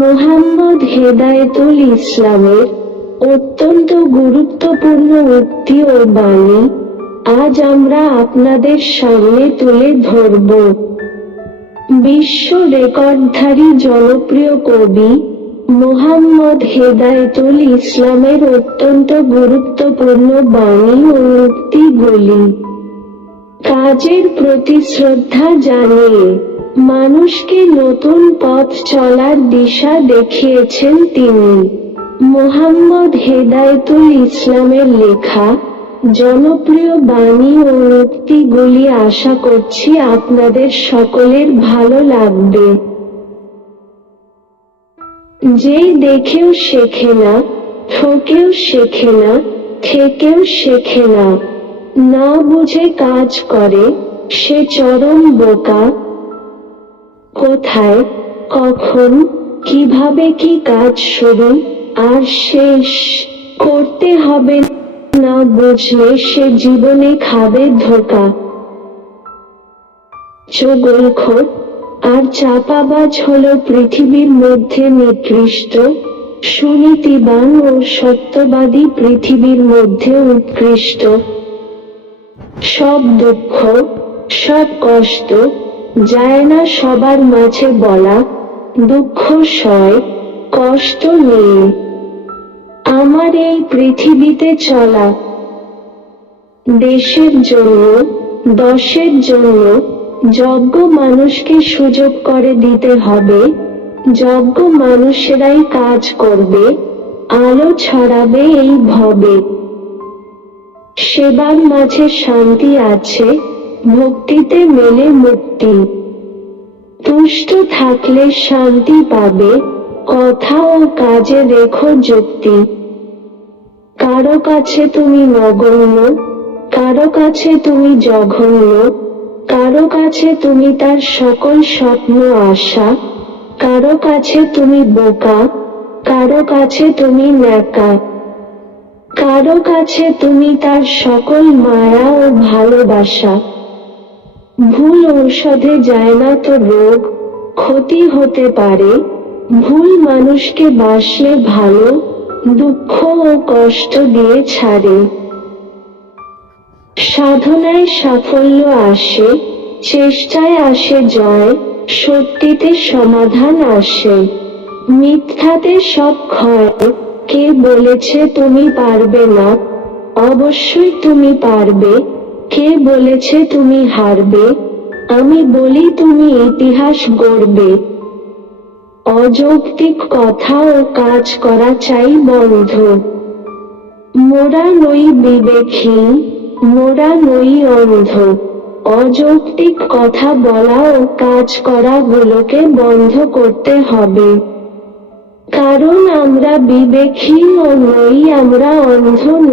মোহাম্মদ হেদায়েতুল ইসলামের অত্যন্ত গুরুত্বপূর্ণ উক্তি ও বাণী আজ আমরা আপনাদের সামনে তুলে ধরব। বিশ্ব রেকর্ডধারী জনপ্রিয় কবি মোহাম্মদ হেদায়েতুল ইসলামের অত্যন্ত গুরুত্বপূর্ণ বাণী ও উক্তিগুলি। কাজের প্রতি শ্রদ্ধা জানিয়ে মানুষকে নতুন পথ চলার দিশা দেখিয়েছেন তিনি। মোহাম্মদ হেদায়েতুল ইসলামের লেখা, জনপ্রিয় বাণী ও উক্তিগুলি আশা করছি আপনাদের সকলের ভালো লাগবে। যে দেখেও শেখে না, ঠকেও শেখে না, থেকেও শেখে না। না বুঝে কাজ করে, সে চরম বোকা কোথায়, কখন, কীভাবে কি কাজ শুরু আর শেষ করতে হবে না বুঝলে সে জীবনে খাবে ধোকা। চগলখোর, আর চাপাবাজ হল পৃথিবীর মধ্যে নিকৃষ্ট, সুনীতিবান ও সত্যবাদী পৃথিবীর মধ্যে উৎকৃষ্ট। সব দুঃখ, সব কষ্ট যায় না সবার মাঝে বলা, দুঃখ সয়, কষ্ট নেই। আমার এই পৃথিবীতে চলা, দেশের জন্য, দশের জন্য যজ্ঞ মানুষকে সুযোগ করে দিতে হবে, যজ্ঞ মানুষেরাই কাজ করবে, আলো ছড়াবে এই ভবে। সেবার মাঝে শান্তি আছে ভক্তিতে মেলে মুক্তি। তুষ্ট থাকলে শান্তি পাবে, কথা ও কাজে রেখো যুক্তি। কারও কাছে তুমি নগণ্য, কারও কাছে তুমি জঘন্য, কারও কাছে তুমি তার সকল স্বপ্ন আশা, কারও কাছে তুমি বোকা, কারও কাছে তুমি ন্যাকা, কারও কাছে তুমি তার সকল মায়া ও ভালোবাসা। ভুল ঔষধে যায় না তো রোগ, ক্ষতি হতে পারে। ভুল মানুষকে বাসলে ভালো, দুঃখ ও কষ্ট দিয়ে ছাড়ে। সাধনায় সাফল্য আসে, চেষ্টায় আসে জয়, সত্যিতে সমাধান আসে। মিথ্যাতে সব ক্ষয়, কে বলেছে তুমি পারবে না? অবশ্যই তুমি পারবে। কে বলেছে তুমি হারবে? আমি বলি তুমি ইতিহাস গড়বে। অযৌক্তিক কথা ও কাজ করা চাই বন্ধ। মোরা নই বিবেকহীন মোরা নই অন্ধ। অযৌক্তিক কথা বলা ও কাজ করা গুলোকে বন্ধ করতে হবে। কারণ আমরা বিবেকহীন ও নই, আমরা অন্ধ।